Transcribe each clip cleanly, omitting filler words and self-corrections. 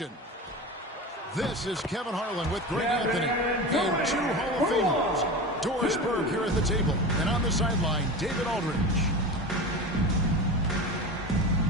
possession. This is Kevin Harlan with Greg Anthony and 2 Hall of Famers. Doris Burke here at the table, and on the sideline, David Aldridge.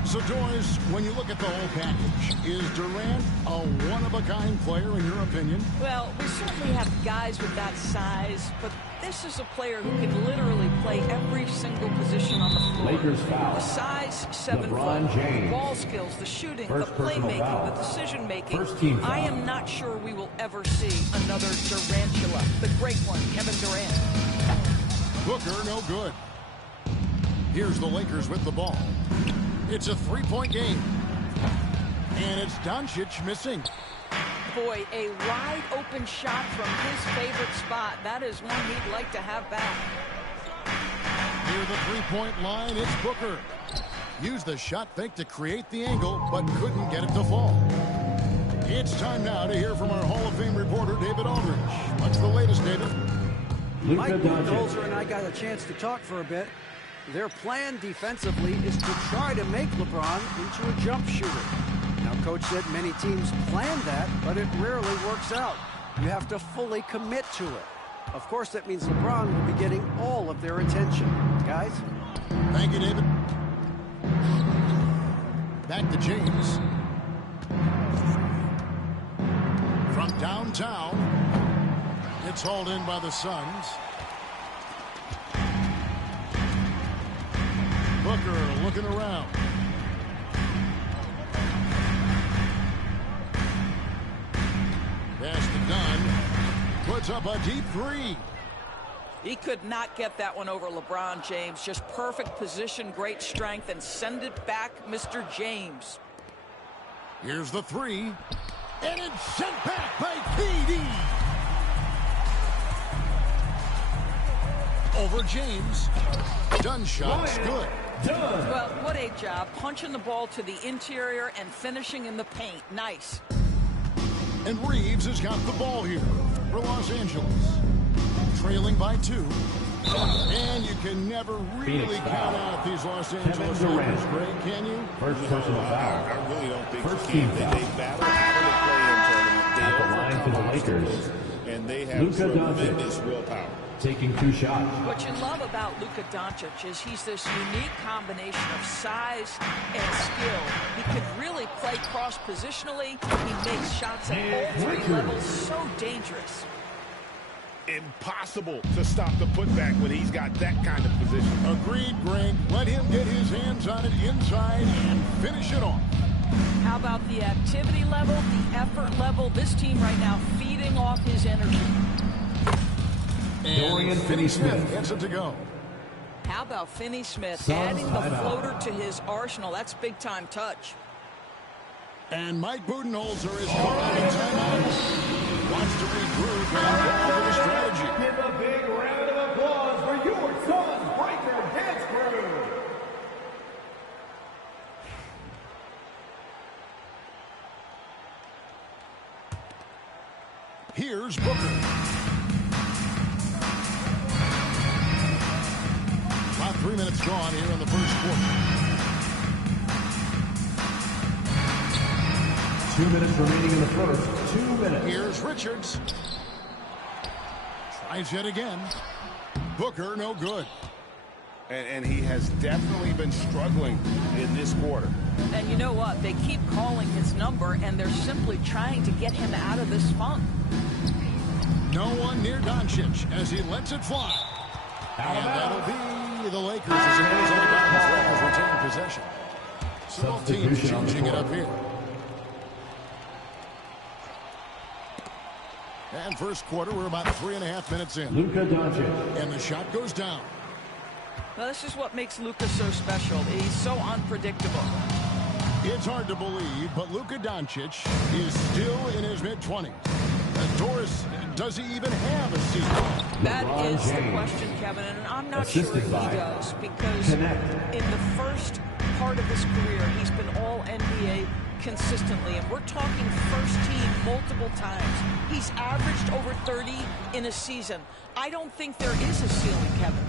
So, Doris, when you look at the whole package, is Durant a one-of-a-kind player in your opinion? Well, we certainly have guys with that size, but this is a player who can literally play every single position on the floor. Lakers foul. The size, 7 foot, the ball skills, the shooting, the playmaking, the decision-making. I am not sure we will ever see another Durantula. The great one, Kevin Durant. Booker, no good. Here's the Lakers with the ball. It's a 3-point game. And it's Doncic missing. Boy, a wide-open shot from his favorite spot. That is one he'd like to have back. Near the three-point line, it's Booker. Used the shot fake to create the angle, but couldn't get it to fall. It's time now to hear from our Hall of Fame reporter, David Aldridge. What's the latest, David? Mike Budenholzer and I got a chance to talk for a bit. Their plan defensively is to try to make LeBron into a jump shooter. Now, Coach said many teams plan that, but it rarely works out. You have to fully commit to it. Of course, that means LeBron will be getting all of their attention. Guys? Thank you, David. Back to James. From downtown, it's hauled in by the Suns. Booker looking around. Pass to Dunn. Puts up a deep 3. He could not get that one over LeBron James. Just perfect position, great strength, and send it back, Mr. James. Here's the 3. And it's sent back by KD. Over James. Dunn shot's good. Well, what a job. Punching the ball to the interior and finishing in the paint. Nice. And Reeves has got the ball here for Los Angeles. Trailing by 2. And you can never really count out these Los Angeles Lakers, Greg, can you? First personal foul. I really don't think First you team can. foul. They battle out of the play-in tournament. They At the line for the Lakers. And they have Luka tremendous Doncic. willpower. Taking 2 shots. What you love about Luka Doncic is he's this unique combination of size and skill. He can really play cross-positionally. He makes shots at all 3 levels. So dangerous. Impossible to stop the putback when he's got that kind of position. Agreed, Greg. Let him get his hands on it inside and finish it off. How about the activity level, the effort level? This team right now feeding off his energy. And Finney-Smith gets it to go. How about Finney-Smith Suns adding the timeout. floater to his arsenal? That's big-time touch. And Mike Budenholzer is calling a timeout. Wants to regroup and evolve with a strategy. Give a big round of applause for your Suns Breaker Dance Crew. Here's Booker. About 3 minutes gone here in the first quarter. 2 minutes remaining in the first. 2 minutes. Here's Richards. Tries yet again. Booker, no good. And he has definitely been struggling in this quarter. And you know what? They keep calling his number, and they're simply trying to get him out of this funk. No one near Doncic as he lets it fly. And that'll be the Lakers as it goes on the bounce. Lakers retain possession. So both teams changing it up here. And first quarter, we're about 3.5 minutes in. Luka Doncic. And the shot goes down. Well, this is what makes Luka so special. He's so unpredictable. It's hard to believe, but Luka Doncic is still in his mid-20s. Doris, does he even have a season? That is the question, Kevin, and I'm not sure if he does, because in the first part of his career, he's been all NBA consistently, and we're talking first team multiple times. He's averaged over 30 in a season. I don't think there is a ceiling, Kevin.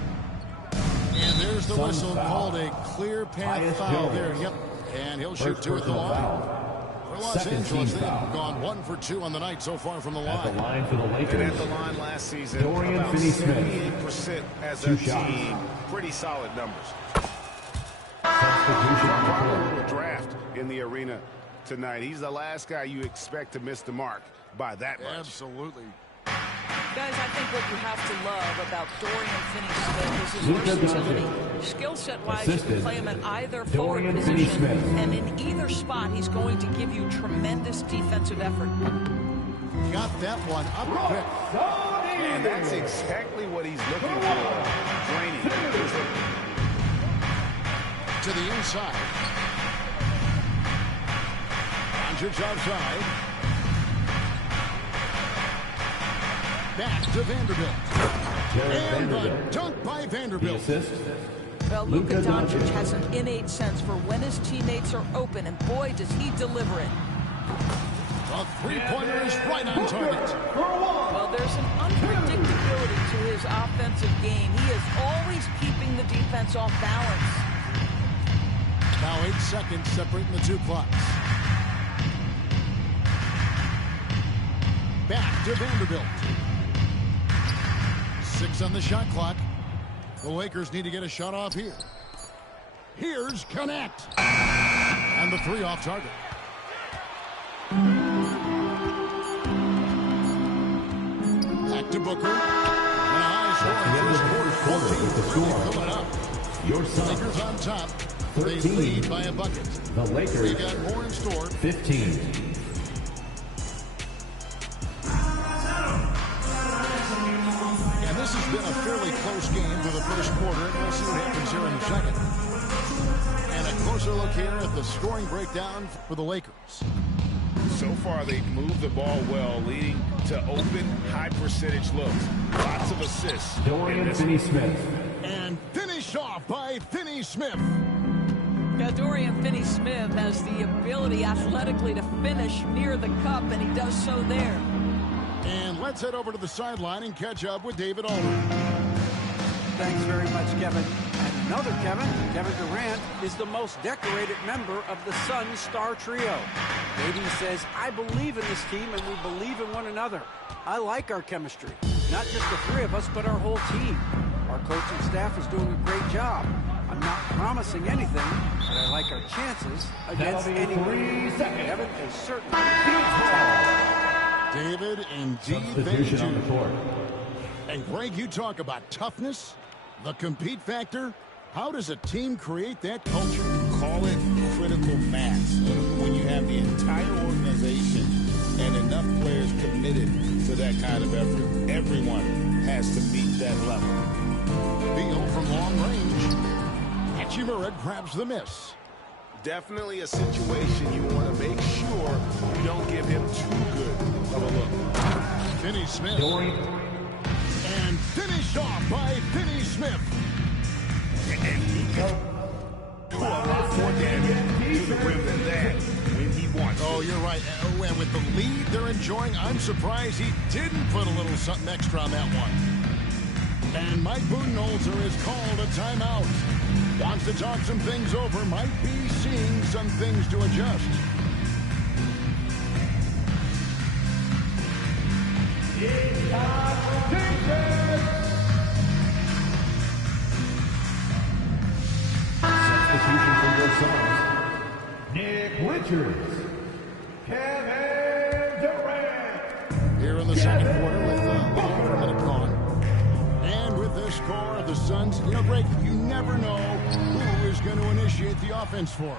And there's the whistle called a clear path foul there. Yep. And he'll shoot 2 at the line. For Los Angeles, they've gone 1 for 2 on the night so far from the line. At the line for the Lakers. And at the line last season, Dorian about Finney-Smith. 78% as Two a shots. team. Pretty solid numbers. Substitution on the Probably a court. little draft in the arena tonight. He's the last guy you expect to miss the mark by that much. Absolutely. Guys, I think what you have to love about Dorian Finney-Smith is his versatility. Skill set-wise, you can play him at either forward Dorian position, Finney-Smith. and in either spot, he's going to give you tremendous defensive effort. Got that one up quick. And that's exactly what he's looking for. Draining. To the inside. Doncic outside. Back to Vanderbilt. And the dunk by The Vanderbilt. assist. Well, Luka Luka Doncic Doncic. has an innate sense for when his teammates are open, and boy, does he deliver it. The three-pointer is right on target. Well, there's an unpredictability to his offensive game. He is always keeping the defense off balance. Now 8 seconds separating the two clocks. Back to Vanderbilt. 6 on the shot clock. The Lakers need to get a shot off here. Here's Connect. And the 3 off target. Back to Booker. And a high scoring first quarter. With the score. Filling it up. Your Lakers Suns. on top. They 13. lead by a bucket. The We Lakers. got more in store. 15. And this has been a fairly close game for the first quarter. We'll see what happens here in the second. And a closer look here at the scoring breakdown for the Lakers. So far, they've moved the ball well, leading to open, high-percentage looks. Lots of assists. in Dorian this Finney-Smith. And finished off by Finney-Smith. Now, Dorian Finney-Smith has the ability athletically to finish near the cup, and he does so there. And let's head over to the sideline and catch up with David Aldridge. Thanks very much, Kevin. And another Kevin, Kevin Durant, is the most decorated member of the Suns star trio. Davies says, I believe in this team and we believe in one another. I like our chemistry. Not just the 3 of us, but our whole team. Our coaching staff is doing a great job. I'm not promising anything, but I like our chances against That'll be anybody. 3 seconds. Kevin is certainly David, indeed they Substitution on the do. court. And Greg, you talk about toughness, the compete factor. How does a team create that culture? Call it critical mass. When you have the entire organization and enough players committed to that kind of effort, everyone has to meet that level. Beal from long range. Hachimura grabs the miss. Definitely a situation you want to make sure you don't give him too good of a look. Finney-Smith. Dorian. And finished off by Finney-Smith. And he can do a lot more damage to the rim than that when he wants to. Oh, you're right. And with the lead they're enjoying, I'm surprised he didn't put a little something extra on that one. And Mike Budenholzer has called a timeout. Wants to talk some things over. Might be seeing some things to adjust. It's time for defense. Substitution for your Suns. Nick Richards. Kevin Durant. Here in the second quarter with over a minute gone. And with this score of the Suns, Greg, you never know who is going to initiate the offense for him.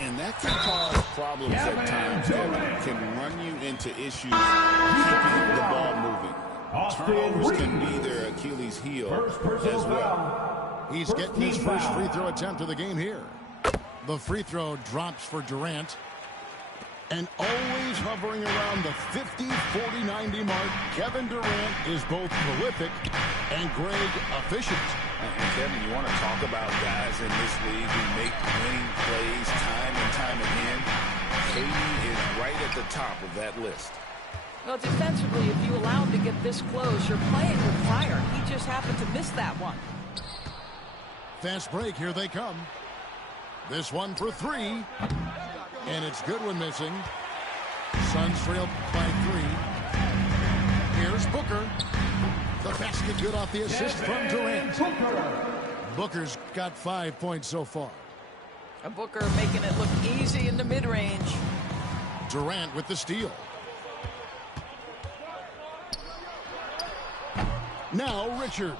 And that can cause problems at times and can run you into issues keeping the ball moving. Turnovers can be their Achilles heel as well. He's getting his first free throw attempt of the game here. The free throw drops for Durant. And always hovering around the 50, 40, 90 mark, Kevin Durant is both prolific and Greg efficient. And Kevin, you want to talk about guys in this league who make winning plays time and time again? KD is right at the top of that list. Well, defensively, if you allow him to get this close, you're playing with fire. He just happened to miss that one. Fast break, here they come. This one for 3. And it's good when missing. Suns trail by 3. Here's Booker. The basket good off the assist from Durant. Booker's got 5 points so far. Booker making it look easy in the mid-range. Durant with the steal. Now Richards.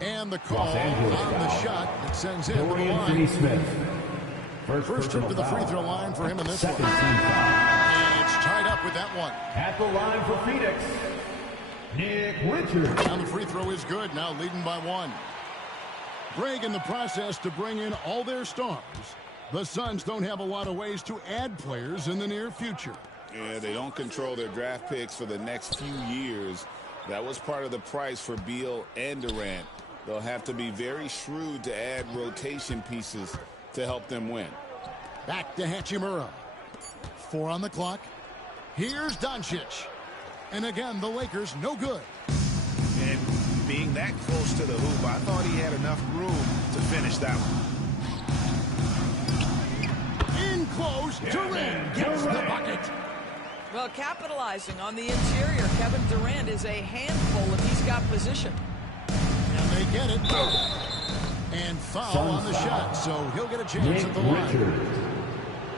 And the call on the shot that sends him to the line. First trip to the free throw line for him in this one. And it's tied up with that one. At the line for Phoenix, Nick Richards. And the free throw is good, now leading by 1. Greg, in the process to bring in all their stars, the Suns don't have a lot of ways to add players in the near future. Yeah, they don't control their draft picks for the next few years. That was part of the price for Beal and Durant. They'll have to be very shrewd to add rotation pieces to help them win. Back to Hachimura. 4 on the clock. Here's Doncic. And again, the Lakers no good. And being that close to the hoop, I thought he had enough room to finish that one. In close, Durant gets the bucket. Well, capitalizing on the interior, Kevin Durant is a handful if he's got position. And they get it. And foul on the shot, so he'll get a chance at the line.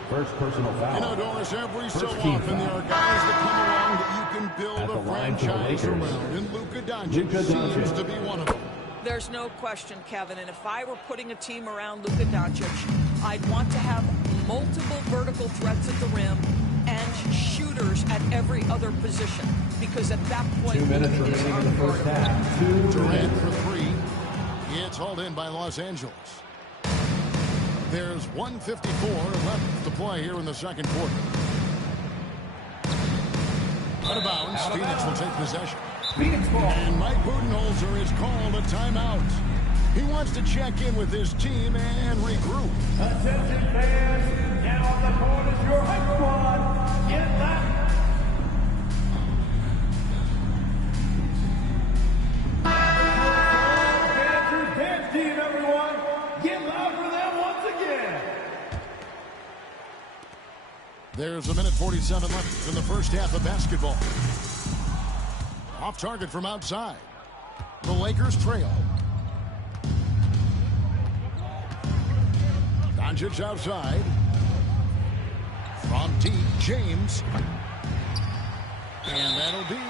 First personal foul. You know, Doris, every so often there are guys that come along that you can build a franchise around, and Luka Doncic seems to be one of them. There's no question, Kevin, and if I were putting a team around Luka Doncic, I'd want to have multiple vertical threats at the rim and shooters at every other position, because at that point, 2 minutes remaining in the first half. Durant for 3. It's hauled in by Los Angeles. There's 1:54 left to play here in the second quarter. Out of bounds, Phoenix will take possession. Phoenix ball. And Mike Budenholzer has called a timeout. He wants to check in with his team and regroup. Attention fans, now on the court is your hype squad. Get that. Dance team, everyone. Get loud for them once again. There's 1:47 left in the first half of basketball. Off target from outside. The Lakers trail. Doncic outside. From deep, James. And that'll be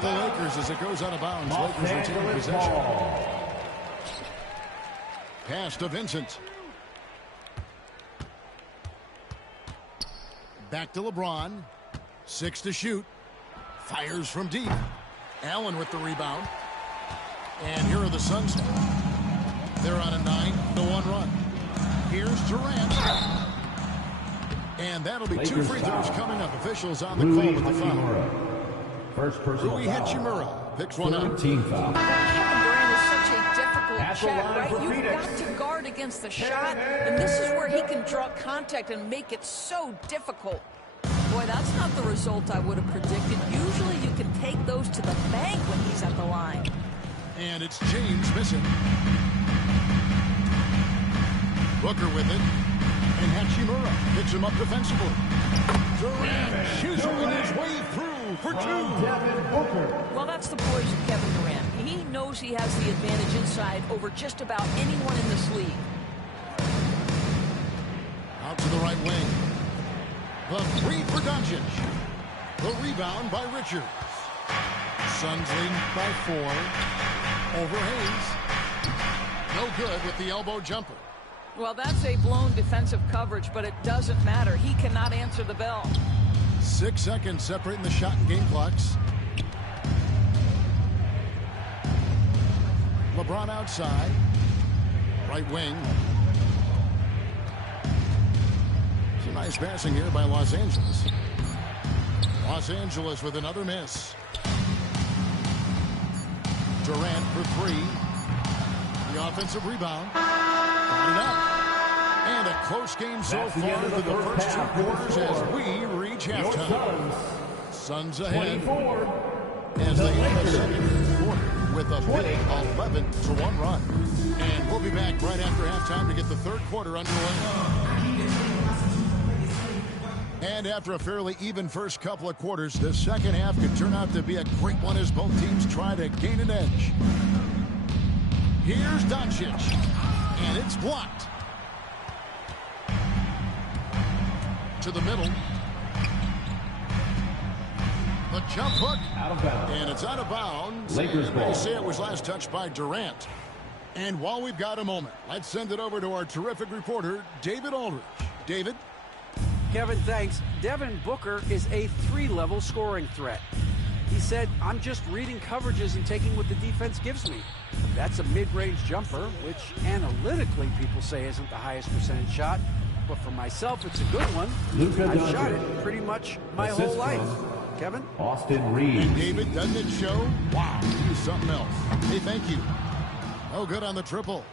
the Lakers as it goes out of bounds. Lakers retain possession. Pass to Vincent. Back to LeBron. 6 to shoot. Fires from deep. Allen with the rebound. And here are the Suns. They're on a 9-1 run. Here's Durant. And that'll be 2 free throws coming up. Officials on the call with the foul. First personal Rui foul. Hachimura picks one up. Team foul. Kevin Durant is such a difficult At the check, line right? for You've Phoenix. got to guard against the shot, and this is where he can draw contact and make it so difficult. Boy, that's not the result I would have predicted. Usually you can take those to the bank when he's at the line. And it's James missing. Booker with it. And Hachimura picks him up defensively. Durant chiseling his way through for 2. Well, that's the poise of Kevin Durant. He knows he has the advantage inside over just about anyone in this league. Out to the right wing. The 3 for Doncic. The rebound by Richards. Suns leading by 4. Over Hayes. No good with the elbow jumper. Well, that's a blown defensive coverage, but it doesn't matter. He cannot answer the bell. 6 seconds separating the shot and game clocks. LeBron outside. Right wing. Some nice passing here by Los Angeles. Los Angeles with another miss. Durant for 3. The offensive rebound. Got it up. And a close game so far through the first 2 quarters as we reach halftime. Suns ahead as they end the second quarter with a big 11-1 run. And we'll be back right after halftime to get the third quarter underway. And after a fairly even first couple of quarters, the second half could turn out to be a great one as both teams try to gain an edge. Here's Doncic, and it's blocked. To the middle. The jump hook. Out of bounds. And it's out of bounds. Lakers ball. They say it was last touched by Durant. And while we've got a moment, let's send it over to our terrific reporter, David Aldridge. David? Kevin, thanks. Devin Booker is a 3-level scoring threat. He said, I'm just reading coverages and taking what the defense gives me. That's a mid-range jumper, which analytically people say isn't the highest percentage shot. But for myself, it's a good one. I've shot it pretty much my whole life. Kevin? Austin Reeves. And David, doesn't it show? Wow, he's something else. Hey, thank you. No good on the triple.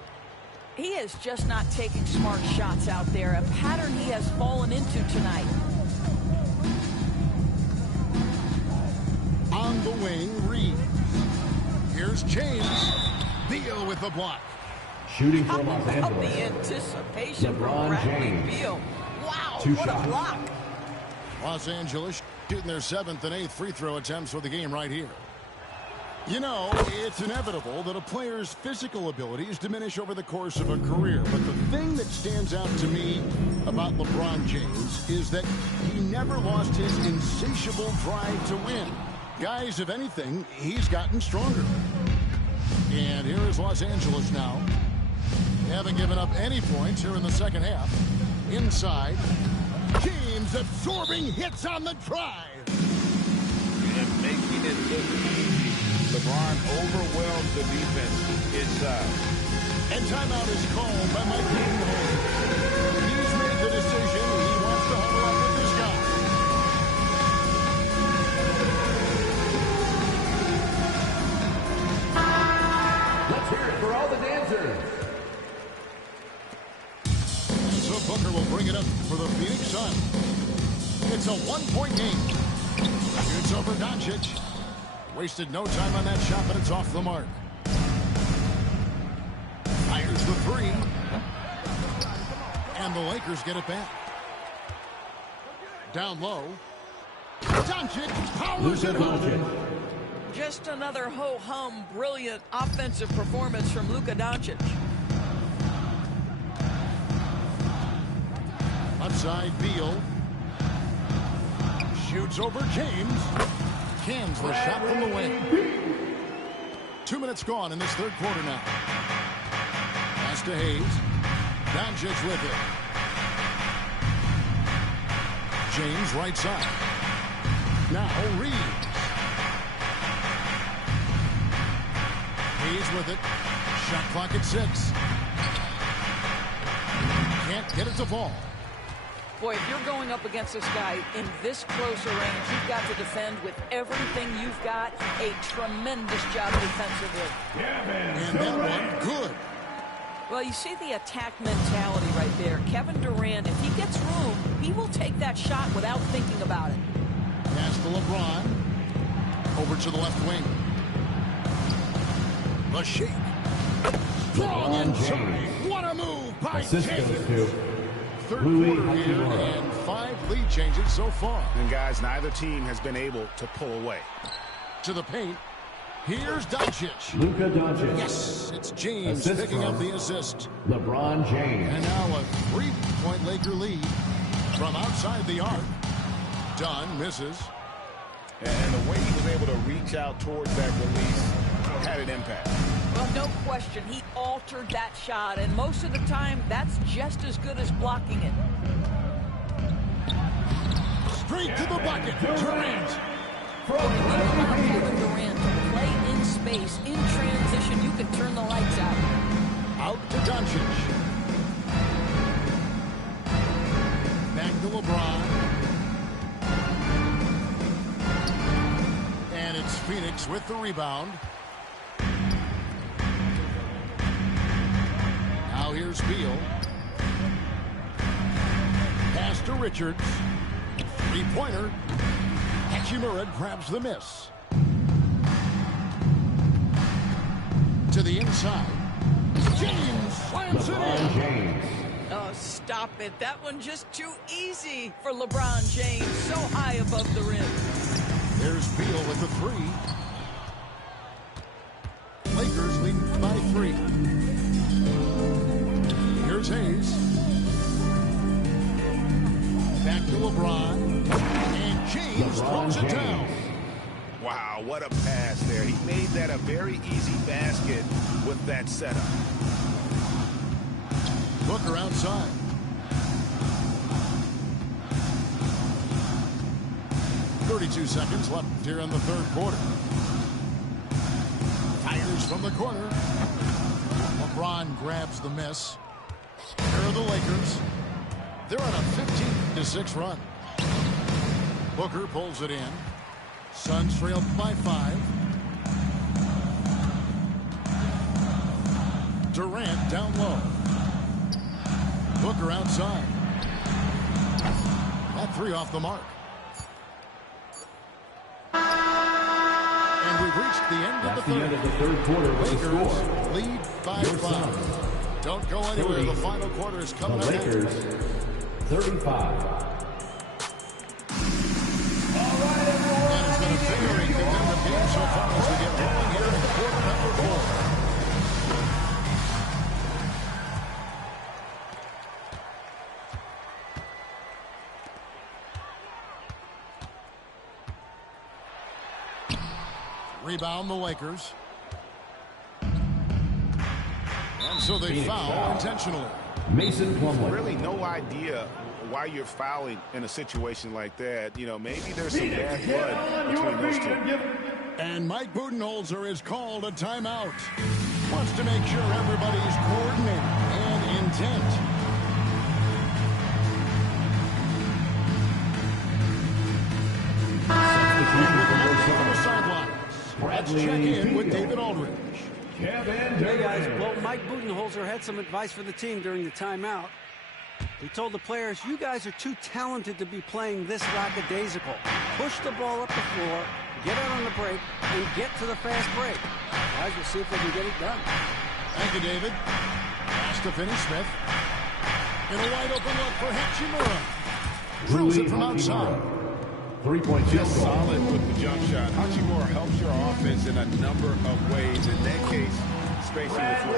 He is just not taking smart shots out there, a pattern he has fallen into tonight. On the wing, Reeves. Here's James. Beal with the block. Shooting How for Los about Angeles. the anticipation from LeBron Bradley James. Beal? Wow, 2 what shots. a block. Los Angeles shooting their 7th and 8th free throw attempts for the game right here. You know, it's inevitable that a player's physical abilities diminish over the course of a career. But the thing that stands out to me about LeBron James is that he never lost his insatiable drive to win. Guys, if anything, he's gotten stronger. And here is Los Angeles now. They haven't given up any points here in the second half. Inside. James absorbing hits on the drive. And making it look easy. LeBron overwhelmed the defense inside. And timeout is called by Mike Budenholzer. He's made the decision. He wants to huddle up with this guy. Let's hear it for all the dancers. So Booker will bring it up for the Phoenix Suns. It's a one-point game. Shoots over Doncic. Wasted no time on that shot, but it's off the mark. Fires the three. And the Lakers get it back. Down low. Doncic powers it home. Just another ho-hum, brilliant offensive performance from Luka Doncic. Outside Beal. Shoots over James. Cans the shot from the wing. 2 minutes gone in this third quarter now. Pass to Hayes. Doncic with it. James right side. Now Reeves. Hayes with it. Shot clock at 6. Can't get it to fall. Boy, if you're going up against this guy in this close a range, you've got to defend with everything you've got. A tremendous job defensively. And that one, good. Well, you see the attack mentality right there. Kevin Durant, if he gets room, he will take that shot without thinking about it. Pass to LeBron. Over to the left wing. The shake. Strong inside. What a move by Assist goes James. to Third Rui quarter here Hachimura. and 5 lead changes so far. And guys, neither team has been able to pull away. To the paint. Here's Doncic. Luka Doncic. Yes, it's James Assist picking up from the assist. LeBron James. And now a 3-point Laker lead from outside the arc. Dunn misses. And the way he was able to reach out towards that release had an impact. Well, no question, he altered that shot, and most of the time, that's just as good as blocking it. Straight to the bucket. Durant. Kevin Durant to play in space, in transition, you can turn the lights out. Out to Doncic. Back to LeBron. And it's Phoenix with the rebound. Now here's Beal. Pass to Richards. Three-pointer. Hachimura grabs the miss. To the inside. James slams it in. James. Oh, stop it. That one just too easy for LeBron James. So high above the rim. There's Beal with the three. Lakers leading by 3. Here's Hayes. Back to LeBron. And James throws it down. Wow, what a pass there. He made that a very easy basket with that setup. Booker outside. .32 seconds left here in the third quarter. Fires from the corner. LeBron grabs the miss. Here are the Lakers. They're on a 15-6 run. Booker pulls it in. Suns trail by 5. Durant down low. Booker outside. That 3 off the mark. And we've reached the end of the third. End of the third quarter with the Lakers score. lead by 5. Don't go anywhere. The final quarter is coming up. The Lakers, 35. And it's been a very competitive game so far as we get rolling here in quarter number 4. Rebound the Lakers. And so they foul intentionally. Mason Plumlee. Really no idea why you're fouling in a situation like that. You know, maybe there's some bad blood between those two. And Mike Budenholzer is called a timeout. Wants to make sure everybody's coordinated and intent. On the sidelines. Let's check in with David Aldridge. Hey guys, well, Mike Budenholzer had some advice for the team during the timeout. He told the players, you guys are too talented to be playing this lackadaisical. Push the ball up the floor, get out on the break, and get to the fast break. Guys, we'll see if they can get it done. Thank you, David. Pass to Finney-Smith. In a wide open look for Hachimura. Drills it from outside. 3-point field Just goal. solid with the jump shot. Hachimura helps your offense in a number of ways. In that case, spacing the floor.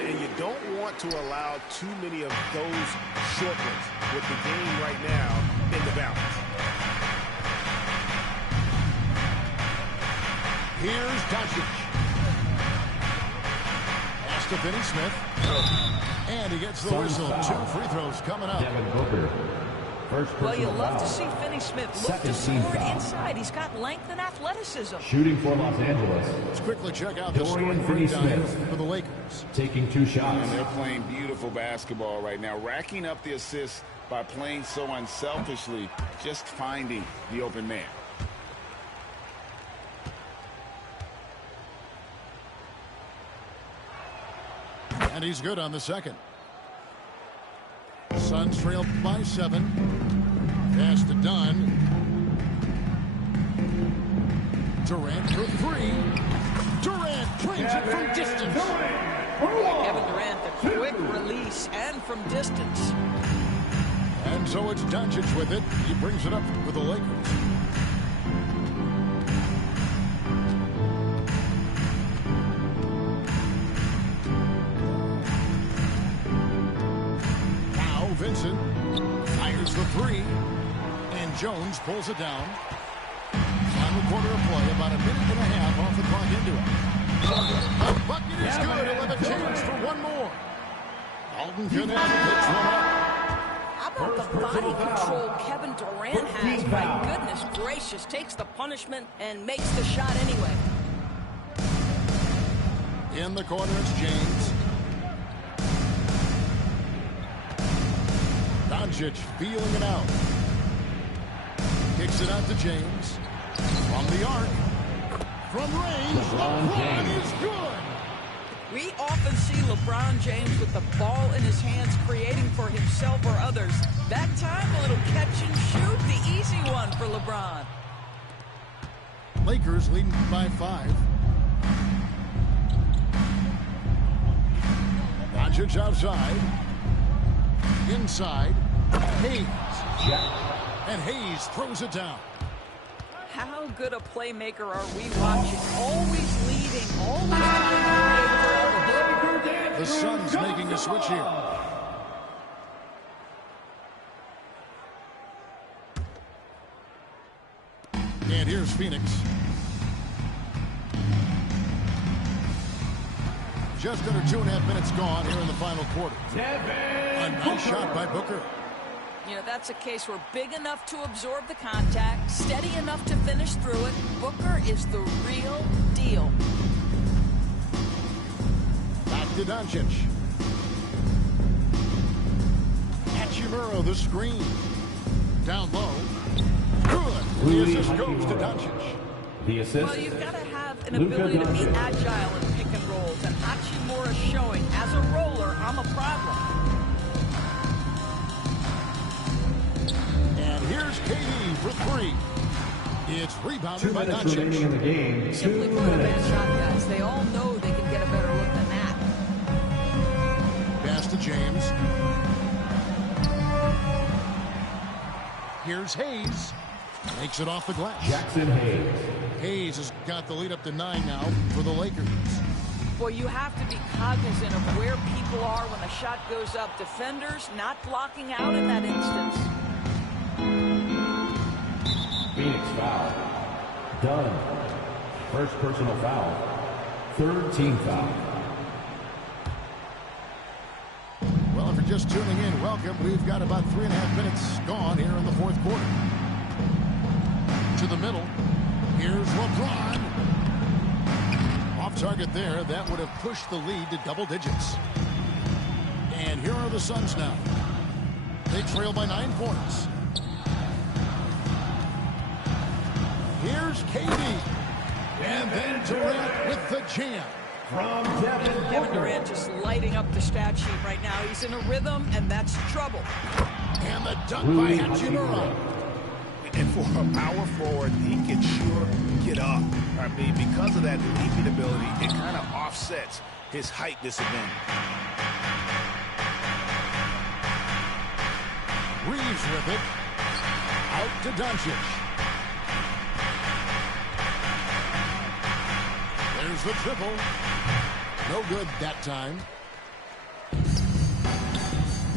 And you don't want to allow too many of those short ones with the game right now in the balance. Here's Doncic. Pass to Finney-Smith. And he gets the whistle. 2 free throws coming up. Devin Booker. First Well, you personal love to foul. see Finney-Smith look Second to score team it foul. inside. He's got length and athleticism. Shooting for Los Angeles. Let's quickly check out the Dorian scoring breakdown Finney-Smith. for the Lakers. Taking 2 shots. And they're playing beautiful basketball right now, racking up the assists by playing so unselfishly, just finding the open man. And he's good on the second. Suns trail by 7. Pass to Dunn. Durant for 3. Durant plays it from distance. Kevin Durant, the quick release and from distance. And so it's Doncic with it. He brings it up for the Lakers. Now Vincent fires the 3. And Jones pulls it down. Final quarter of play, about a minute and a half off the clock into it. The bucket is good. He'll have a chance for one more. Alton Connect picks one up. How about the body control Kevin Durant has? My goodness gracious. Takes the punishment and makes the shot anyway. In the corner, it's James. Doncic feeling it out. Kicks it out to James. From the arc. From range, LeBron is good. We often see LeBron James with the ball in his hands, creating for himself or others. That time, a little catch and shoot, the easy one for LeBron. Lakers leading by 5. Doncic outside. Inside. Hayes. And Hayes throws it down. How good a playmaker are we watching? Always leading, always trying to create. The Suns making a switch here. And here's Phoenix. Just under 2.5 minutes gone here in the final quarter. A nice shot by Booker. You know, that's a case where big enough to absorb the contact, steady enough to finish through it. Booker is the real deal. Back to Doncic. Hachimura, the screen. Down low. Good. The assist goes to Doncic. The assist. Well, you've got to have an ability to be agile in pick and rolls, and Hachimura showing as a roller, I'm a problem. And here's KD for three. It's rebounded by Doncic. 2 minutes remaining in the game. Simply 2 put, a minutes. bad shot, guys. They all know they can get a better look than that. Pass to James. Here's Hayes. Makes it off the glass. Jackson Hayes. Hayes has got the lead up to 9 now for the Lakers. Boy, you have to be cognizant of where people are when the shot goes up. Defenders not blocking out in that instance. Phoenix foul. Done. First personal foul. Third team foul. Well, if you're just tuning in, welcome. We've got about 3.5 minutes gone here in the fourth quarter. To the middle. Here's LeBron. Off target there. That would have pushed the lead to double digits. And here are the Suns now. They trail by 9 points. Here's KD. And then Durant with the jam. From Kevin Durant just lighting up the stat sheet right now. He's in a rhythm, and that's trouble. And the dunk by Hachimura. And for a power forward, he can sure get up. I mean, because of that leaping ability, it kind of offsets his height disadvantage. Reeves with it. Out to Doncic. There's the triple. No good that time.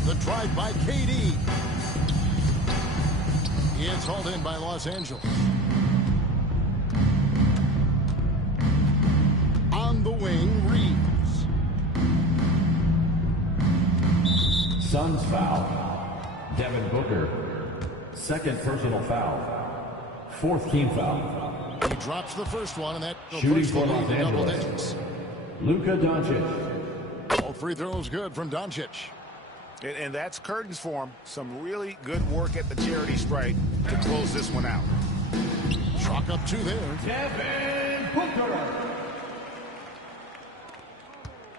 The drive by KD. It's hauled in by Los Angeles. On the wing, Reeves. Suns foul. Devin Booker. Second personal foul. Fourth team foul. He drops the first one, and that will Shooting push the for lead Los to double Angeles. digits. Luka Doncic. All free throws good from Doncic. And that's curtains for him. Some really good work at the charity stripe to close this one out. Chalk up 2 there. Devin Booker.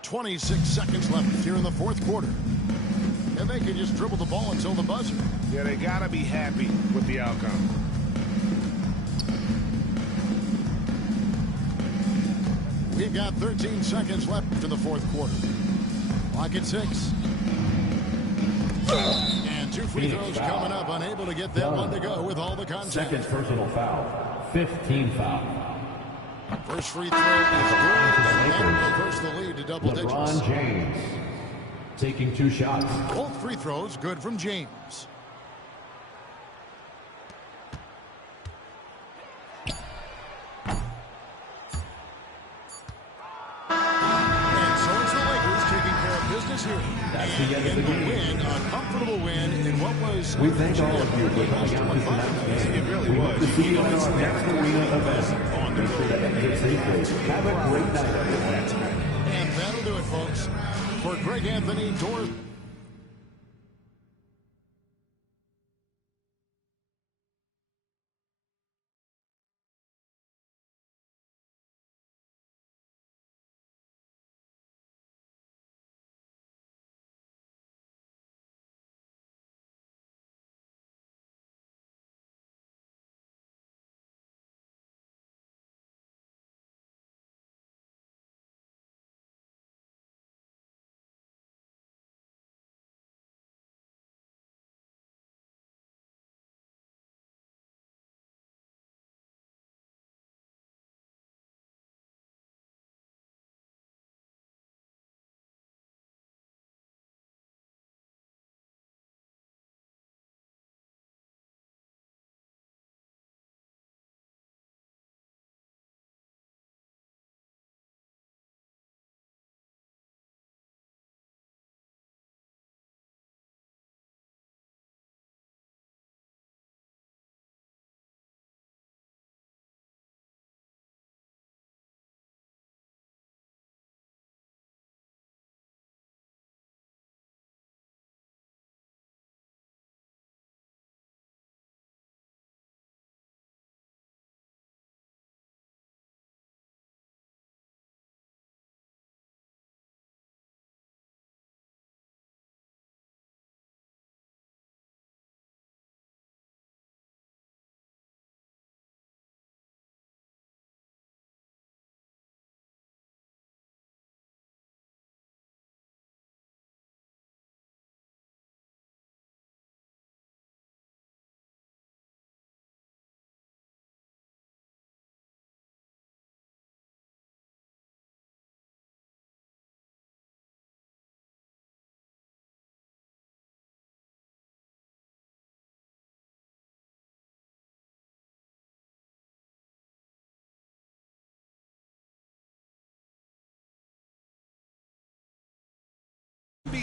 26 seconds left here in the fourth quarter. And they can just dribble the ball until the buzzer. Yeah, they got to be happy with the outcome. We've got 13 seconds left in the fourth quarter. Clock at 6. And 2 free throws coming up. Unable to get that one to go with all the contact. Second personal foul. Fifth team foul. First free throw is good. And that will push the lead to double digits. LeBron James. Taking 2 shots. Both free throws good from James. And so it's the Lakers taking care of business here. That's the end of the game. Win, a comfortable win in what was... We thank all of you for coming out to tonight's game. It really We hope was. to see you at our next arena event. Make sure that you stay safe. Have a great night, everyone. And that'll do it, folks. For Greg Anthony, Doris...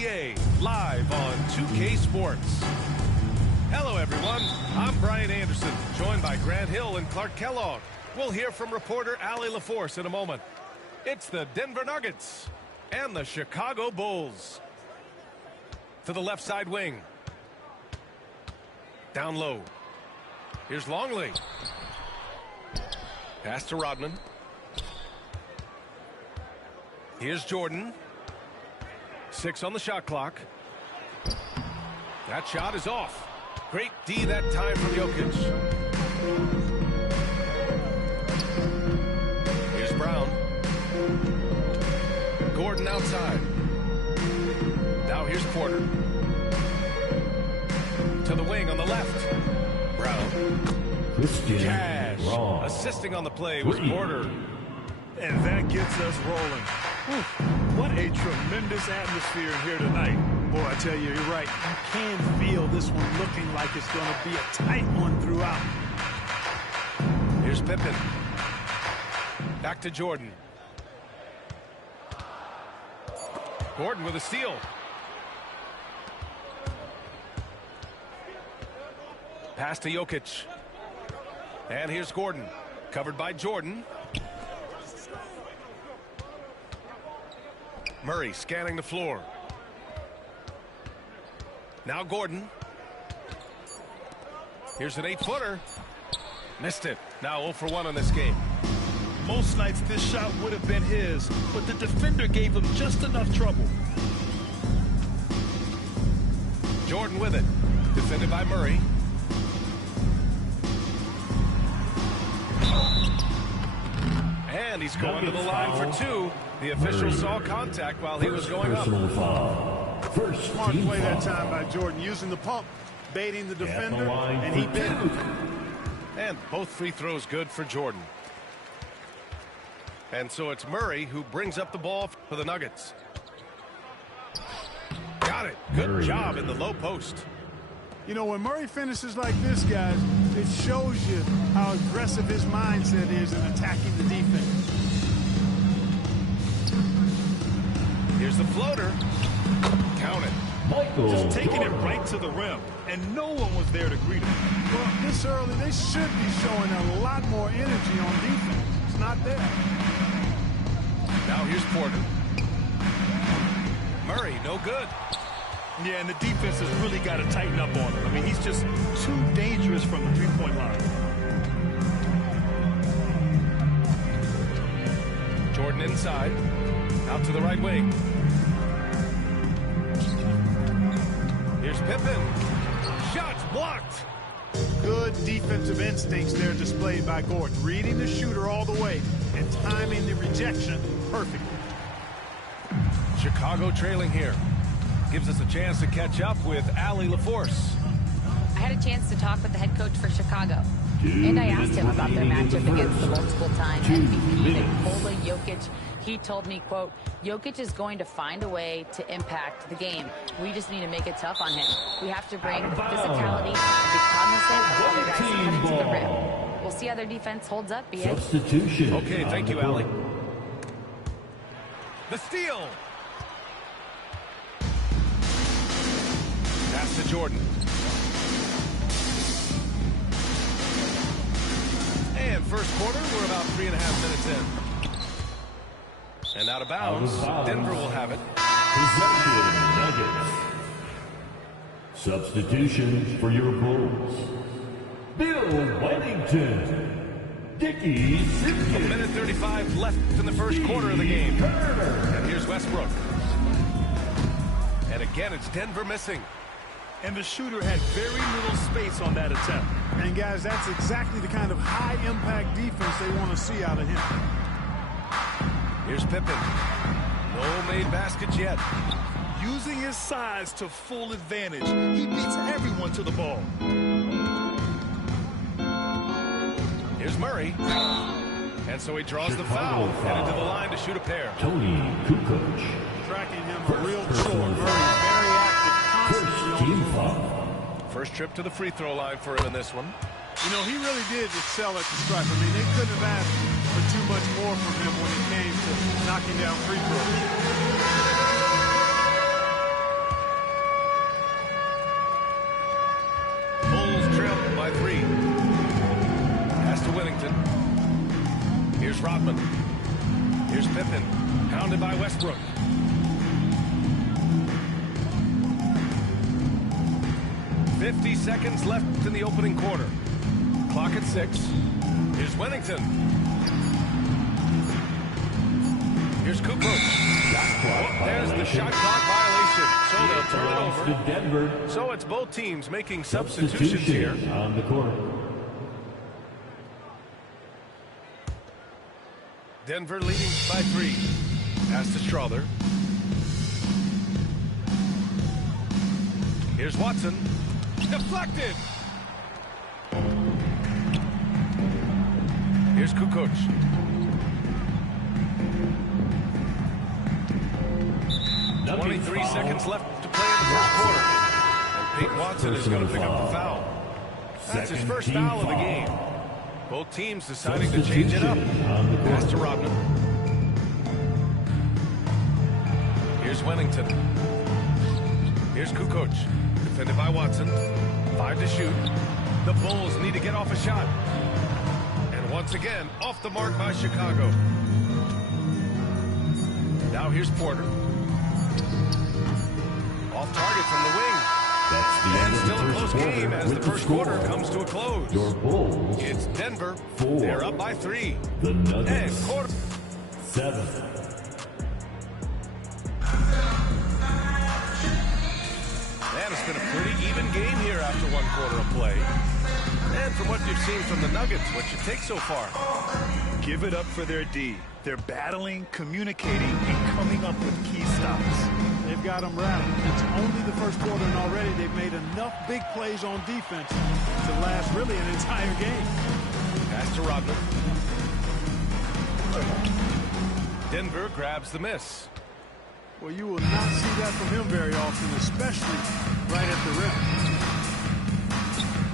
NBA, live on 2K Sports. Hello, everyone. I'm Brian Anderson, joined by Grant Hill and Clark Kellogg. We'll hear from reporter Allie LaForce in a moment. It's the Denver Nuggets and the Chicago Bulls. To the left side wing. Down low. Here's Longley. Pass to Rodman. Here's Jordan. 6 on the shot clock. That shot is off. Great D that time from Jokic. Here's Brown. Gordon outside. Now here's Porter. To the wing on the left. Brown. Cash. Assisting on the play was Porter. And that gets us rolling. What a tremendous atmosphere here tonight. Boy, I tell you, you're right. You can feel this one looking like it's going to be a tight one throughout. Here's Pippen. Back to Jordan. Gordon with a steal. Pass to Jokic. And here's Gordon. Covered by Jordan. Murray scanning the floor. Now Gordon. Here's an 8-footer. Missed it. Now 0 for 1 on this game. Most nights this shot would have been his, but the defender gave him just enough trouble. Jordan with it. Defended by Murray. And he's going to the line for 2. The official saw contact while he was going up. Smart play that time by Jordan, using the pump, baiting the defender, and he bit it. And both free throws good for Jordan. And so it's Murray who brings up the ball for the Nuggets. Got it. Good job in the low post. You know, when Murray finishes like this, guys, it shows you how aggressive his mindset is in attacking the defense. Here's the floater. Count it. Just taking it right to the rim, and no one was there to greet him. Well, this early, they should be showing a lot more energy on defense. It's not there. Now here's Porter. Murray, no good. Yeah, and the defense has really got to tighten up on him. I mean, he's just too dangerous from the three-point line. Jordan inside. Out to the right wing. Here's Pippen. Shots blocked. Good defensive instincts there displayed by Gordon. Reading the shooter all the way and timing the rejection perfectly. Chicago trailing here. Gives us a chance to catch up with Allie LaForce. I had a chance to talk with the head coach for Chicago. And I asked him about their matchup against the multiple-time MVP Nikola Jokic. He told me, quote, Jokic is going to find a way to impact the game. We just need to make it tough on him. We have to bring the physicality and be cognizant of other guys headed to the rim. We'll see how their defense holds up, BA. Substitution. Okay, thank you, Allie. The steal. Pass to Jordan. And first quarter, we're about 3.5 minutes in. And out of bounds, Denver will have it. Possession, Nuggets. Substitution for your Bulls. Bill Wellington. Dickie Simpkins. 1:35 left in the first quarter of the game. And here's Westbrook. And again, it's Denver missing. And the shooter had very little space on that attempt. And, guys, that's exactly the kind of high-impact defense they want to see out of him. Here's Pippen. No made baskets yet. Using his size to full advantage. He beats everyone to the ball. Here's Murray. And so he draws the foul. Headed to the line to shoot a pair. Tony Kukoc. Tracking him a real chore. Murray very active. Team foul. First trip to the free throw line for him in this one. You know, he really did excel at the stripe. I mean, they couldn't have asked for too much more from him when it came to knocking down free throws. Rodman. Here's Pippen, pounded by Westbrook. "50 seconds left in the opening quarter. Clock at 6. Here's Wennington. Here's Kukoc. There's the shot clock violation. So they'll turn it over. So it's both teams making substitutions here. On the court. Denver leading by 3. Pass to Strother. Here's Watson. Deflected. Here's Kukoc. Nuggets 23 foul. seconds left to play in the first quarter. And Peyton Watson is going to pick up a foul. That's his first foul of the game. Both teams deciding to change it up. Pass to Rodman. Here's Wennington. Here's Kukoc. Defended by Watson. 5 to shoot. The Bulls need to get off a shot. And once again, off the mark by Chicago. Now here's Porter. Off target from the wing. That's the And end still of a the close first game quarter as the with first score. quarter comes to a close. Your Bulls. It's Denver. 4. They're up by 3. The Nuggets. And quarter. 7. Man, it's been a pretty even game here after one quarter of play. And from what you've seen from the Nuggets, what you take so far? Give it up for their D. They're battling, communicating, and coming up with key stops. They've got them rattled. It's only the first quarter, and already they've made enough big plays on defense to last really an entire game. Pass to Rodman. Denver grabs the miss. Well, you will not see that from him very often, especially right at the rim.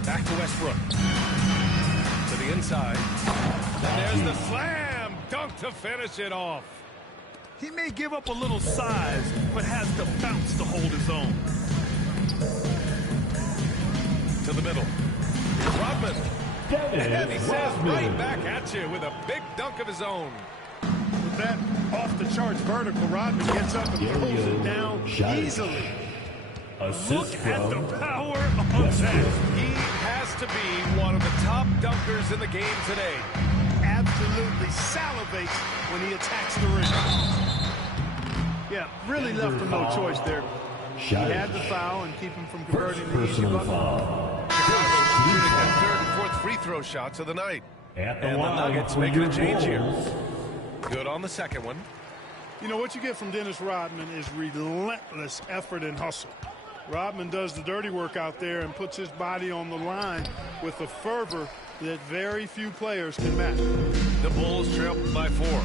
Back to Westbrook. To the inside. And there's the slam dunk to finish it off. He may give up a little size, but has the bounce to hold his own. To the middle. Here's Rodman. And he says right back at you with a big dunk of his own. With that off-the-charts vertical, Rodman gets up and throws it down easily. Look at the power of that. He has to be one of the top dunkers in the game today. Absolutely salivates when he attacks the rim. Yeah, really left him no choice there. He had the foul and keep him from converting the easy bucket. Chicago shooting their third and fourth free throw shots of the night. And the Nuggets making a change here. Good on the second one. You know, what you get from Dennis Rodman is relentless effort and hustle. Rodman does the dirty work out there and puts his body on the line with a fervor that very few players can match. The Bulls trail by 4.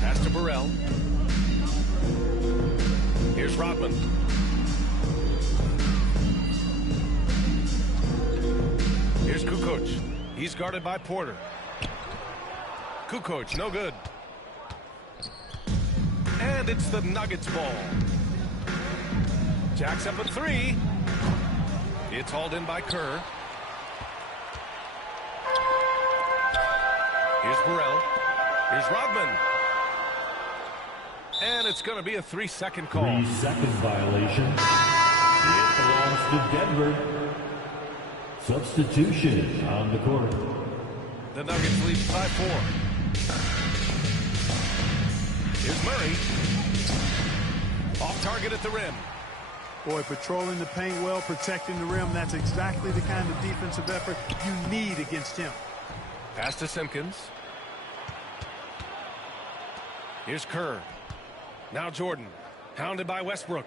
Pass to Burrell. Here's Rodman. Here's Kukoc. He's guarded by Porter. Kukoc, no good. And it's the Nuggets ball. Jacks up a 3. It's hauled in by Kerr. Here's Burrell. Here's Rodman. And it's going to be a 3-second call. 3-second violation. It belongs to Denver. Substitution on the court. The Nuggets lead by 4. Here's Murray. Off target at the rim. Boy, patrolling the paint well, protecting the rim. That's exactly the kind of defensive effort you need against him. Pass to Simpkins. Here's Kerr. Now Jordan. Hounded by Westbrook.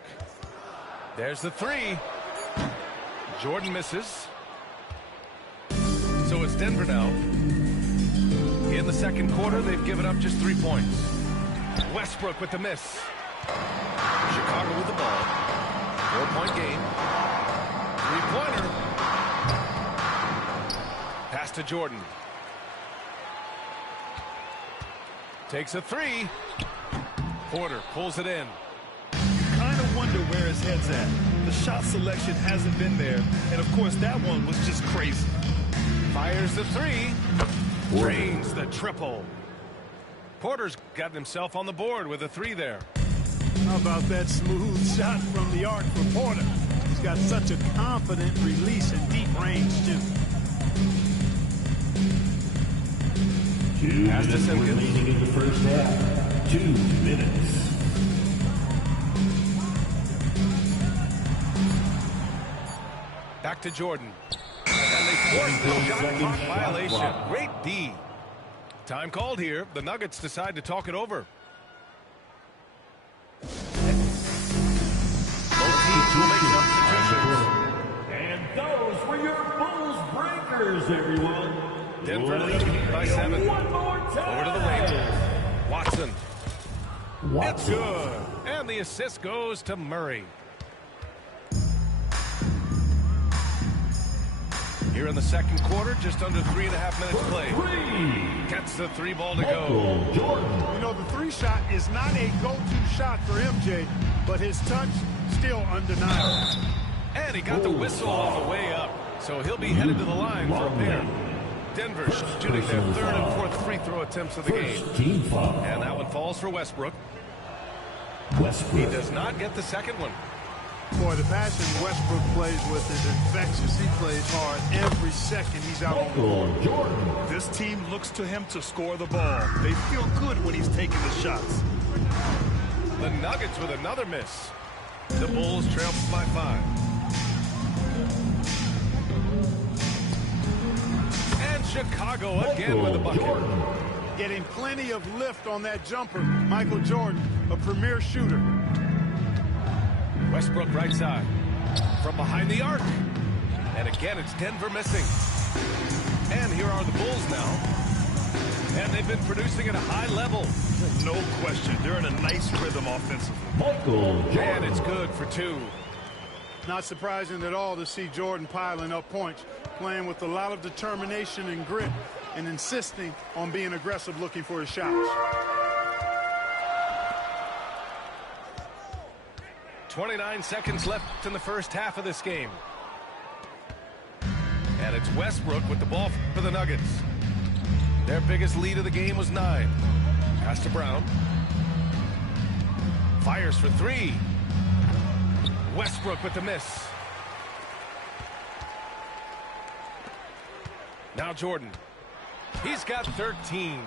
There's the 3. Jordan misses. So it's Denver now. In the second quarter, they've given up just 3 points. Westbrook with the miss. Chicago with the ball. 4-point game. 3-pointer. Pass to Jordan. Takes a 3. Porter pulls it in. Kind of wonder where his head's at. The shot selection hasn't been there. And, of course, that one was just crazy. Fires the 3. Drains the triple. Porter's gotten himself on the board with a 3 there. How about that smooth shot from the arc for Porter? He's got such a confident release in deep range, too. Pass to remaining in the first half. 2 minutes. Back to Jordan. And they force the shot clock violation. Great D. Time called here. The Nuggets decide to talk it over. Both teams will make substitutions. And those were your Bulls breakers, everyone. Denver leading by 7. Over to the wing. Watson. It's good. And the assist goes to Murray. Here in the second quarter, just under 3.5 minutes played. Gets the 3 ball to go. You know, the 3 shot is not a go-to shot for MJ, but his touch still undeniable. And he got the whistle on the way up, so he'll be headed to the line for a pair. Denver shooting their 3rd and 4th free throw attempts of the game. And that one falls for Westbrook. He does not get the second one. Boy, the passion Westbrook plays with is infectious. He plays hard every second he's out on the court. This team looks to him to score the ball. They feel good when he's taking the shots. The Nuggets with another miss. The Bulls trail by 5. And Chicago again with the bucket. Getting plenty of lift on that jumper. Michael Jordan, a premier shooter. Westbrook right side. From behind the arc. And again, it's Denver missing. And here are the Bulls now. And they've been producing at a high level. No question. They're in a nice rhythm offensively. And it's good for 2. Not surprising at all to see Jordan piling up points, playing with a lot of determination and grit, and insisting on being aggressive looking for his shots. 29 seconds left in the first half of this game. And it's Westbrook with the ball for the Nuggets. Their biggest lead of the game was 9. Pass to Brown. Fires for 3. Westbrook with the miss. Now Jordan. He's got 13.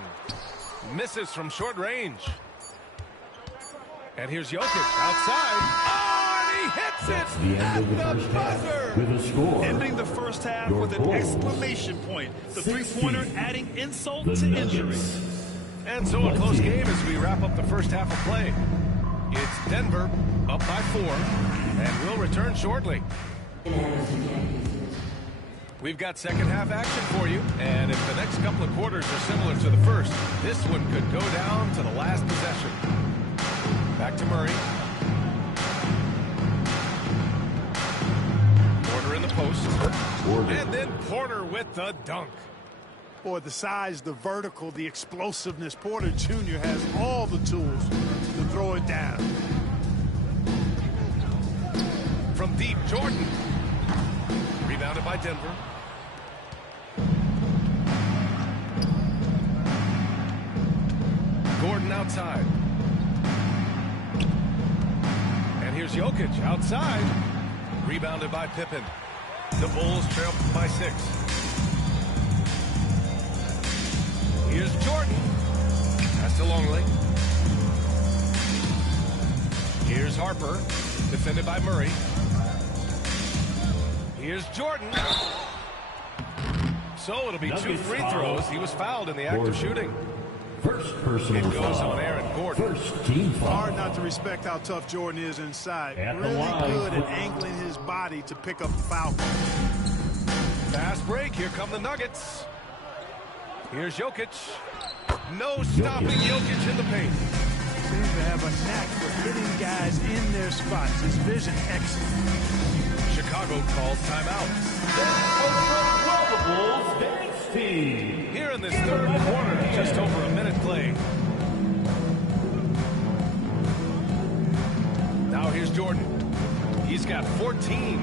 Misses from short range. And here's Jokic outside. Oh, and he hits it at the buzzer. With a score. Ending the first half with an exclamation point. The 3-pointer adding insult to injury. And so a close game as we wrap up the first half of play. It's Denver up by 4, and we'll return shortly. We've got second half action for you, and if the next couple of quarters are similar to the first, this one could go down to the last possession. Back to Murray. Porter in the post. And then Porter with the dunk. Boy, the size, the vertical, the explosiveness. Porter Jr. has all the tools to throw it down. From deep, Jordan. Rebounded by Denver. Gordon outside. And here's Jokic outside. Rebounded by Pippen. The Bulls trail by 6. Here's Jordan. Pass to Longley. Here's Harper. Defended by Murray. Here's Jordan. So it'll be 2 free throws. He was fouled in the act of shooting. First personal It goes foul. on Aaron Gordon. First team foul. Hard not to respect how tough Jordan is inside. Really good at angling his body to pick up the foul. Fast break. Here come the Nuggets. Here's Jokic. No stopping Jokic in the paint. Seems to have a knack for hitting guys in their spots. His vision excellent. Chicago calls timeout. Bulls dance team. Here in this third quarter, just over a minute played. Now here's Jordan. He's got 14.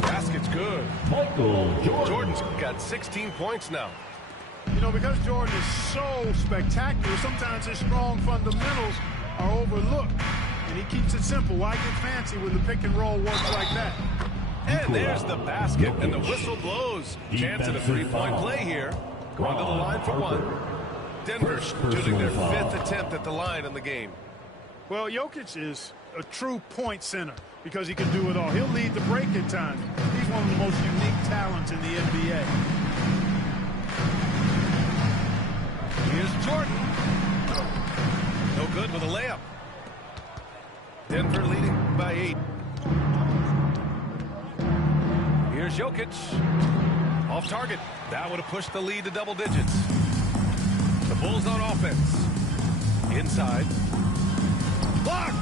Basket's good. Michael Jordan. Jordan's got 16 points now. You know, because Jordan is so spectacular, sometimes his strong fundamentals are overlooked. And he keeps it simple. Why get fancy when the pick and roll works like that? And there's the basket, and the whistle blows. Chance at a three-point play here. Going to the line for one. Denver shooting their 5th attempt at the line in the game. Well, Jokic is a true point center because he can do it all. He'll lead the break at times. He's one of the most unique talents in the NBA. Here's Jordan. No good with a layup. Denver leading by 8. Here's Jokic. Off target. That would have pushed the lead to double digits. The Bulls on offense. Inside. Blocked.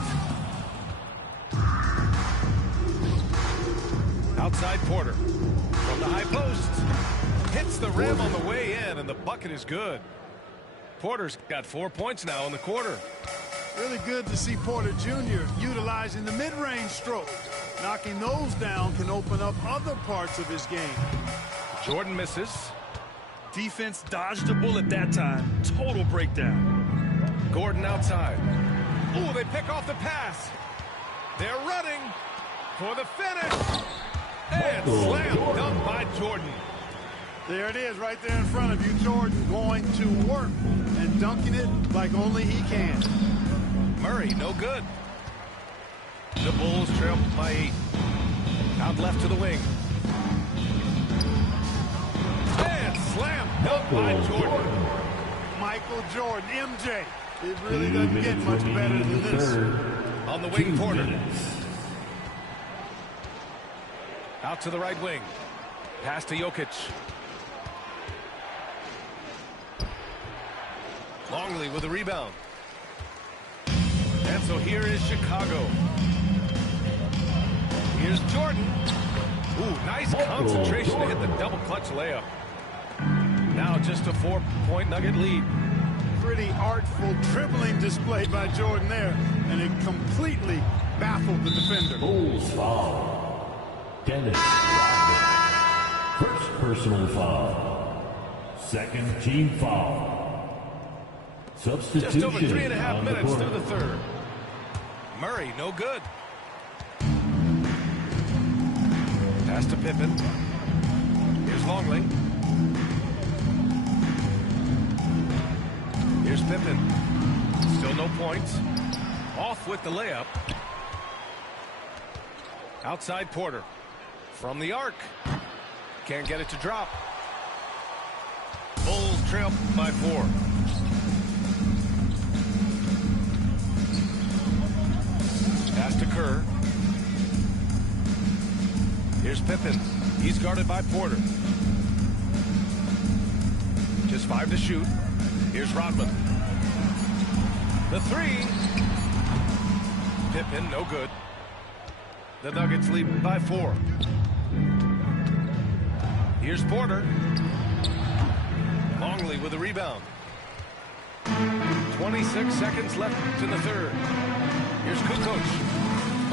Outside Porter. From the high post. Hits the rim on the way in, and the bucket is good. Porter's got 4 points now in the quarter. Really good to see Porter Jr. utilizing the mid-range stroke. Knocking those down can open up other parts of his game. Jordan misses. Defense dodged a bullet that time. Total breakdown. Gordon outside. Ooh, they pick off the pass. They're running for the finish. And slam dunk by Jordan. There it is right there in front of you. Jordan going to work and dunking it like only he can. Murray, no good. The Bulls trail by 8. Out left to the wing. And slam dunk by Jordan. Michael Jordan, MJ. It really doesn't get much better than this. On the wing, Porter. Out to the right wing. Pass to Jokic. Longley with the rebound. And so here is Chicago. Here's Jordan. Ooh, nice concentration to hit the double clutch layup. Now just a 4-point Nugget lead. Pretty artful dribbling display by Jordan there, and it completely baffled the defender. Bulls foul. Dennis Rodman. First personal foul. Second team foul. Substitution. Just over 3.5 minutes through the third. Murray, no good. Pass to Pippen. Here's Longley. Here's Pippen. Still no points. Off with the layup. Outside Porter. From the arc. Can't get it to drop. Bulls trail by 4. Pass to Kerr. Here's Pippen. He's guarded by Porter. Just 5 to shoot. Here's Rodman. The 3. Pippen, no good. The Nuggets lead by 4. Here's Porter. Longley with the rebound. 26 seconds left in the third. Here's Kukoc.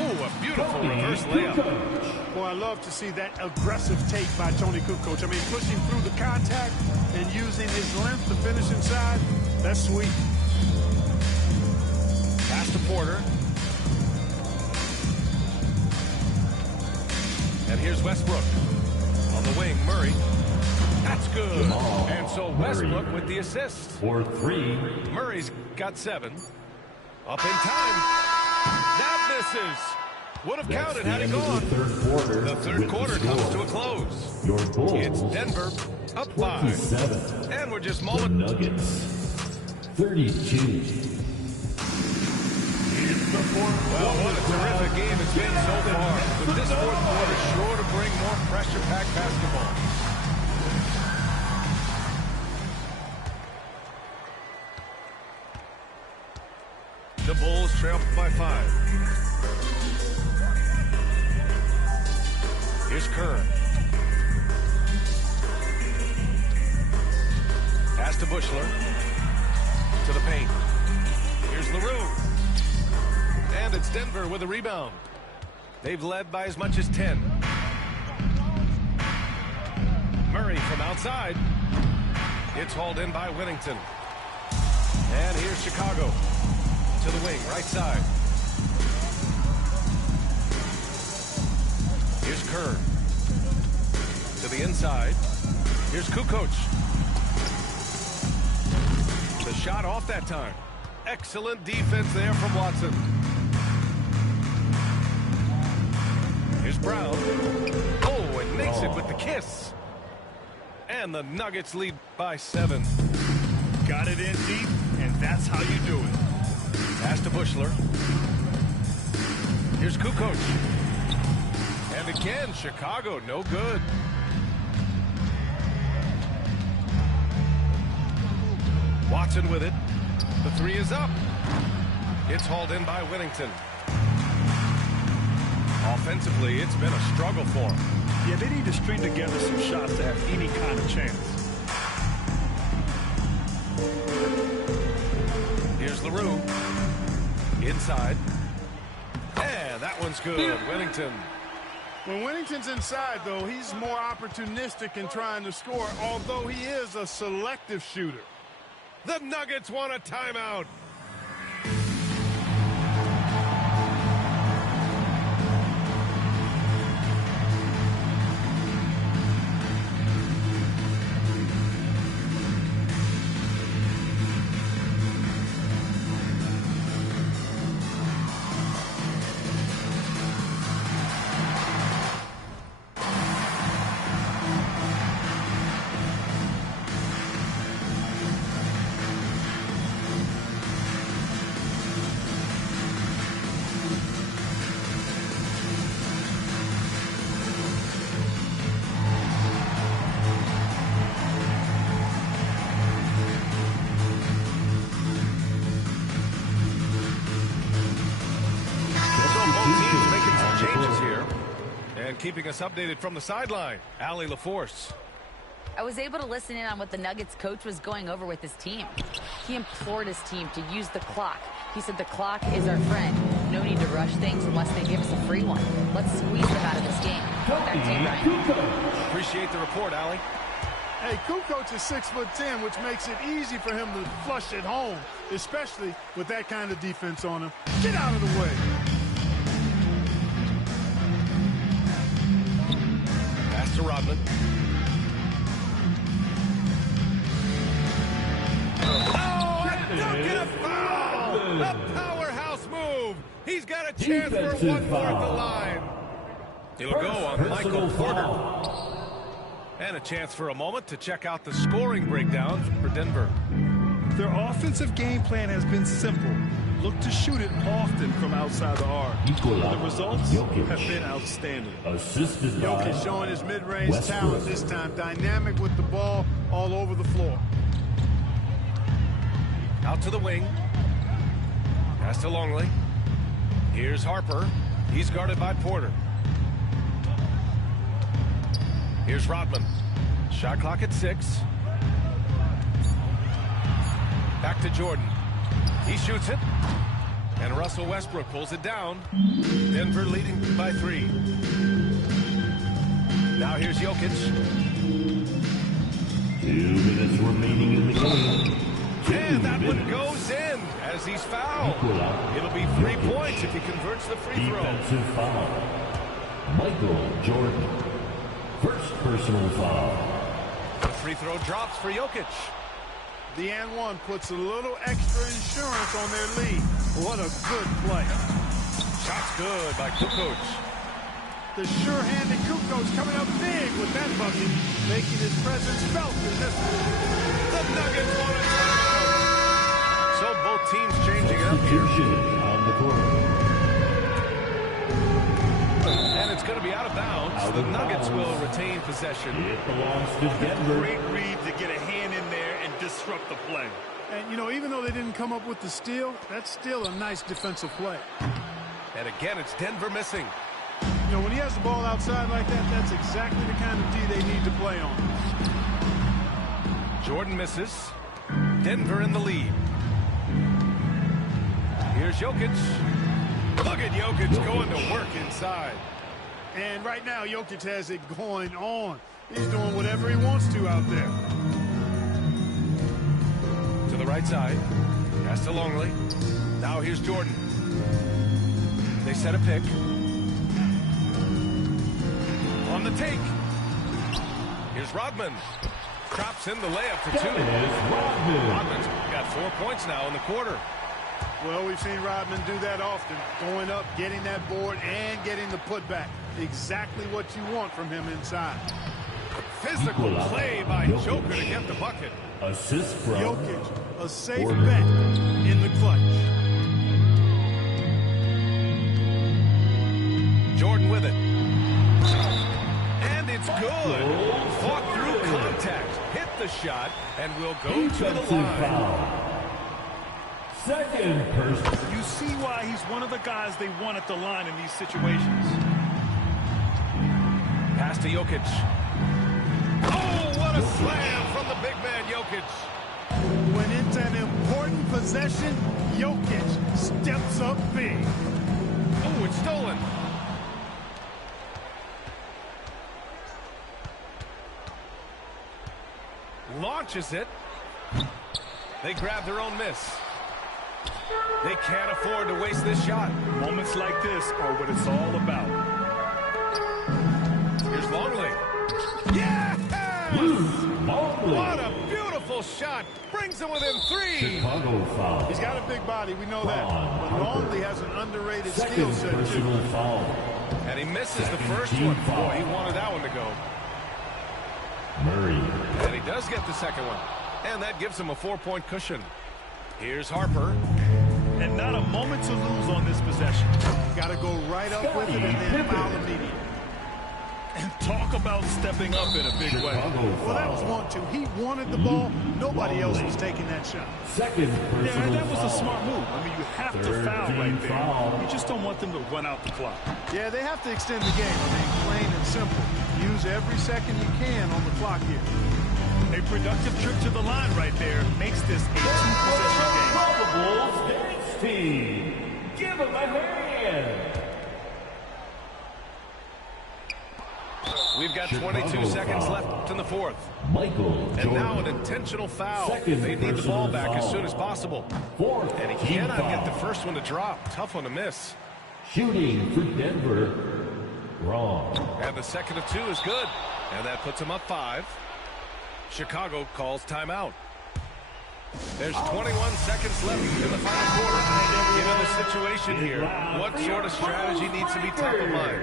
Oh, a beautiful reverse layup. Boy, I love to see that aggressive take by Tony Kukoc. I mean, pushing through the contact and using his length to finish inside. That's sweet. Pass to Porter. And here's Westbrook. On the wing, Murray. That's good. And so Westbrook with the assist. For 3. Murray's got 7. Up in time. That misses. Would have counted had it gone. The third quarter comes to a close. Your Bulls. It's Denver up 5. And we're just mulling. Nuggets 32. Well, what a terrific game it's been so far. But this fourth quarter sure to bring more pressure-packed basketball. The Bulls trail by 5. Here's Kerr. Pass to Bushler. To the paint. Here's LaRue. And it's Denver with a rebound. They've led by as much as 10. Murray from outside. It's hauled in by Whittington. And here's Chicago. To the wing, right side. Here's Kerr. To the inside. Here's Kukoc. The shot off that time. Excellent defense there from Watson. Here's Brown. Oh, and makes it with the kiss. And the Nuggets lead by 7. Got it in deep, and that's how you do it. Pass to Bushler. Here's Kukoc. And again, Chicago, no good. Watson with it. The 3 is up. It's hauled in by Whittington. Offensively, it's been a struggle for him. Yeah, they need to string together some shots to have any kind of chance. Here's LaRue. Inside. And that one's good. Whittington. When Whittington's inside, though, he's more opportunistic in trying to score, although he is a selective shooter. The Nuggets want a timeout. Keeping us updated from the sideline, Allie LaForce. I was able to listen in on what the Nuggets coach was going over with his team. He implored his team to use the clock. He said the clock is our friend. No need to rush things unless they give us a free one. Let's squeeze them out of this game. Back to you, Ryan. Appreciate the report, Allie. Hey, Kukoc is 6'10", which makes it easy for him to flush it home, especially with that kind of defense on him. Get out of the way. Pass to Rodman. Oh, and dunking a foul! A powerhouse move. He's got a chance for one more at the line. It'll go on Michael Porter. And a chance for a moment to check out the scoring breakdown for Denver. Their offensive game plan has been simple. Look to shoot it often from outside the arc. The results have been outstanding. Jokic showing his mid-range talent this time. Dynamic with the ball all over the floor. Out to the wing. Pass to Longley. Here's Harper. He's guarded by Porter. Here's Rodman. Shot clock at 6. Back to Jordan. He shoots it. And Russell Westbrook pulls it down. Denver leading by 3. Now here's Jokic. 2 minutes remaining in the game. And that one goes in as he's fouled. It'll be 3 points if he converts the free throw. Defensive foul. Michael Jordan. First personal foul. The free throw drops for Jokic. The and one puts a little extra insurance on their lead. What a good play. Shot's good by Kukoc. The sure-handed Kukoc coming up big with that bucket, making his presence felt in this one. The Nuggets want a timeout. So both teams changing it up here. On the court. And it's going to be out of bounds. The Nuggets will retain possession. It belongs to Denver. Great read to get a hand in there and disrupt the play. And, you know, even though they didn't come up with the steal, that's still a nice defensive play. And again, it's Denver missing. You know, when he has the ball outside like that, that's exactly the kind of D they need to play on. Jordan misses. Denver in the lead. Here's Jokic. Look at Jokic going to work inside. And right now, Jokic has it going on. He's doing whatever he wants to out there. right side. Pass to Longley. Now here's Jordan. They set a pick. On the take. Here's Rodman. Drops in the layup for two. Rodman's got 4 points now in the quarter. Well, we've seen Rodman do that often. Going up, getting that board, and getting the putback. Exactly what you want from him inside. Physical play by Joker to get the bucket. Assist from Jokic, a safe bet in the clutch. Jordan with it. And it's good. Fought through contact. Hit the shot and will go to the line. Second person. You see why he's one of the guys they want at the line in these situations. Pass to Jokic. Oh, what a slam from the big man, Jokic. When it's an important possession, Jokic steps up big. Oh, it's stolen. Launches it. They grab their own miss. They can't afford to waste this shot. Moments like this are what it's all about. Here's Longley. Yes! What a beautiful shot. Brings them within 3. Chicago foul. He's got a big body, we know that. But Longley has an underrated skill set, too. Foul. And he misses the first one. Boy, he wanted that one to go. Murray. And he does get the second one. And that gives him a 4-point cushion. Here's Harper. And not a moment to lose on this possession. Got to go right up with it and then foul immediately. And talk about stepping up in a big way. Well, that was 1-2. He wanted the ball. Nobody else was taking that shot. Second personal Yeah, and that was foul. a smart move. I mean, you have to foul right there. Foul. You just don't want them to run out the clock. Yeah, they have to extend the game. I mean, plain and simple. Use every second you can on the clock here. A productive trip to the line right there makes this a two-possession game. Probables dance team. Give him a hand. We've got 22 seconds left in the fourth. Michael And Jordan. now an intentional foul. Second They need the ball back personal as foul. soon as possible. Fourth And he team cannot get the foul. first one to drop. Tough one to miss. Shooting for Denver. Wrong. And the second of 2 is good. And that puts him up 5. Chicago calls timeout. There's 21 seconds left in the final quarter. Given the situation here, what sort of strategy needs to be top of mind?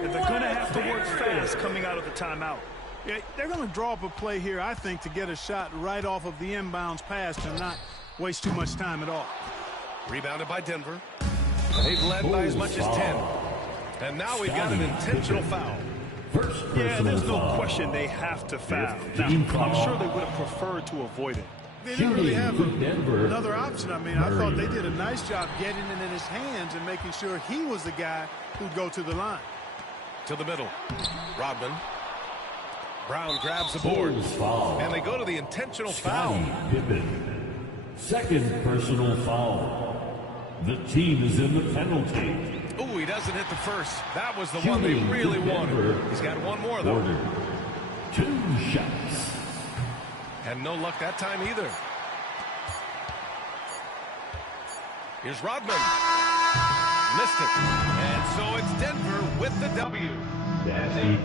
And they're going to have to work fast coming out of the timeout. Yeah, they're going to draw up a play here, I think, to get a shot right off of the inbounds pass and not waste too much time at all. Rebounded by Denver. They've led by as much as 10. And now we've got an intentional foul. First Yeah, there's no foul. question they have to foul. Now, Team I'm foul. sure they would have preferred to avoid it. They didn't really have Shooting for Denver. another option. I mean, I thought they did a nice job getting it in his hands and making sure he was the guy who'd go to the line. To the middle. Rodman. Brown grabs the board. Bulls foul. And they go to the intentional foul. Scottie Pippen. Second personal foul. The team is in the penalty. Ooh, he doesn't hit the first. That was the one they really wanted. He's got one more, though. Order. 2 shots. And no luck that time either. Here's Rodman. Missed it. And so it's Denver with the W. That's 8.